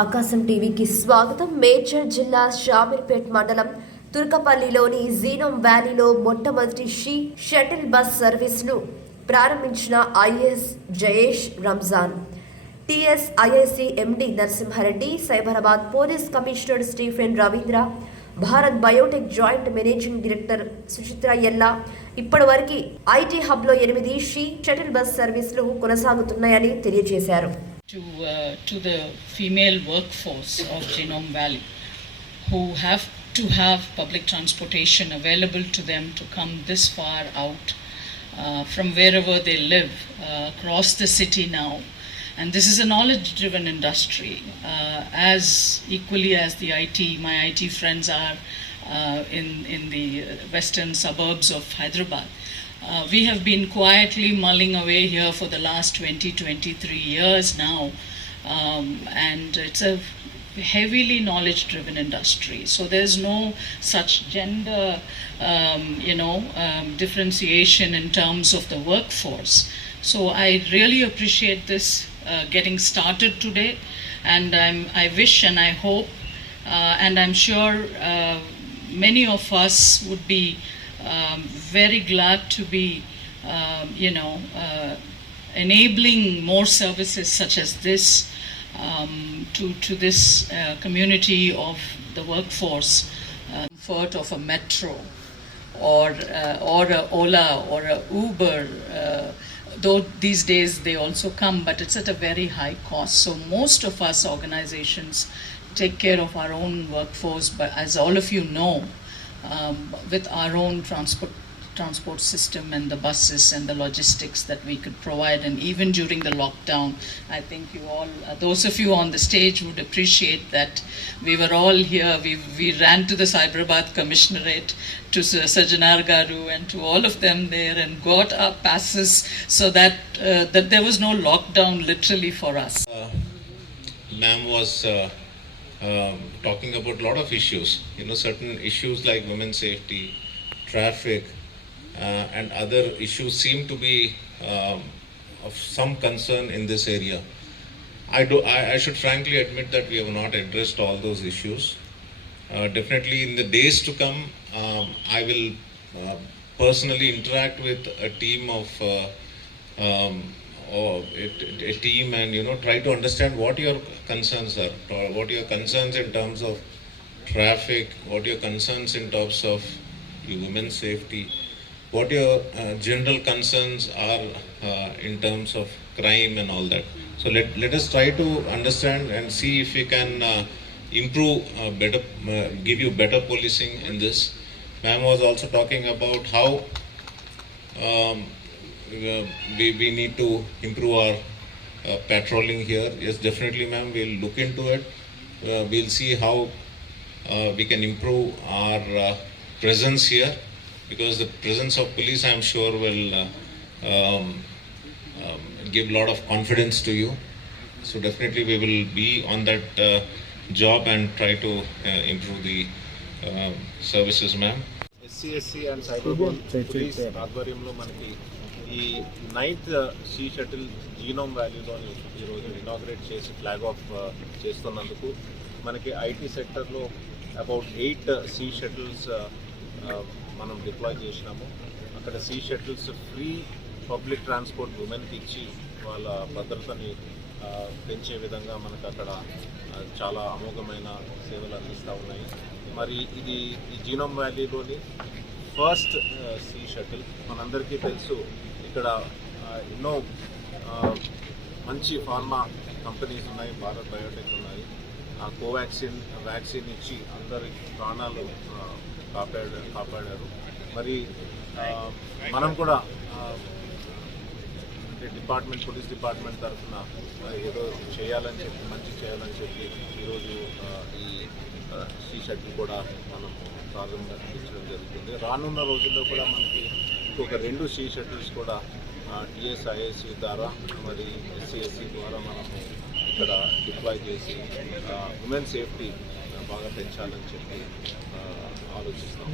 ఆకాశం టీవీకి స్వాగతం. మేడ్చల్ జిల్లా షామీర్పేట్ మండలం తుర్కపల్లిలోని జీనోమ్ వ్యాలీలో మొట్టమొదటి షటిల్ బస్ సర్వీస్ను ప్రారంభించిన IAS Jayesh Ranjan, TSIIC MD Narasimha Reddy, Cyberabad police commissioner Stephen Ravindra, Bharat Biotech joint managing director Suchitra Ella. ఇప్పటివరకు ఐటీ హబ్లో 8 షటిల్ బస్ సర్వీసులు కొనసాగుతున్నాయని తెలియజేశారు. To the female workforce of Genome Valley, who have to have public transportation available to them to come this far out from wherever they live across the city now. And this is a knowledge-driven industry, as equally as the my IT friends are in the western suburbs of Hyderabad. We have been quietly mulling away here for the last 23 years now, and it's a heavily knowledge-driven industry. So there's no such gender, differentiation in terms of the workforce. So I really appreciate this getting started today, and I wish and I hope, and I'm sure many of us would be very glad to be, enabling more services such as this to this community of the workforce. Comfort of a metro or a Ola or a Uber, though these days they also come, but it's at a very high cost. So most of us organizations take care of our own workforce, but as all of you know, with our own transport system and the buses and the logistics that we could provide, and even during the lockdown, I think you all, those of you on the stage would appreciate that we were all here. We ran to the Cyberabad Commissionerate, to Sajanar Garu and to all of them there, and got our passes so that that there was no lockdown literally for us. Ma'am was talking about a lot of issues, certain issues like women's safety, traffic, and other issues seem to be of some concern in this area. I should frankly admit that we have not addressed all those issues. Definitely in the days to come, I will personally interact with a team of a team and try to understand what your concerns are, what your concerns in terms of traffic, what your concerns in terms of women's safety, what your general concerns are in terms of crime and all that. So let us try to understand and see if we can improve better, give you better policing in this. Ma'am was also talking about how we need to improve our patrolling here. Yes, definitely, ma'am, we'll look into it. We'll see how we can improve our presence here, because the presence of police, I'm sure, will give a lot of confidence to you. So definitely we will be on that job and try to improve the services, ma'am. SCSC and Cyberabad police ఆధ్వర్యంలో మనకి ఈ 9th see shuttle genome వ్యాలీలోని ఈరోజు inaugurate చేసి flag of చేస్తున్నందుకు మనకి IT సెక్టర్లో about 8 SHE Shuttles మనం deploy చేసినాము. అక్కడ SHE Shuttles free public transport ఉమెన్కి ఇచ్చి వాళ్ళ భద్రతని పెంచే విధంగా మనకు అక్కడ చాలా అమోఘమైన సేవలు అందిస్తూ ఉన్నాయి. మరి ఇది ఈ జీనోమ్ వ్యాలీలోని ఫస్ట్ సీ షటిల్. మనందరికీ తెలుసు ఇక్కడ ఎన్నో మంచి ఫార్మా కంపెనీస్ ఉన్నాయి, భారత్ బయోటెక్ ఉన్నాయి. కోవాక్సిన్ వ్యాక్సిన్ ఇచ్చి అందరి ప్రాణాలు కాపాడారు. మరి మనం కూడా అంటే పోలీస్ డిపార్ట్మెంట్ తరఫున ఏదో చేయాలని చెప్పి, మంచి చేయాలని చెప్పి ఈరోజు ఈ సీ షటిల్ కూడా మనం ప్రారంభించడం జరుగుతుంది. రానున్న రోజుల్లో కూడా మనకి ఇంకొక 2 సీ షటిల్స్ కూడా టీఎస్ఐఐసి ద్వారా మరి ఎస్సీఎస్సి ద్వారా మనము ఇక్కడ డిప్లాయ్ చేసి ఉమెన్ సేఫ్టీ బాగా పెంచాలని చెప్పి ఆలోచిస్తాం.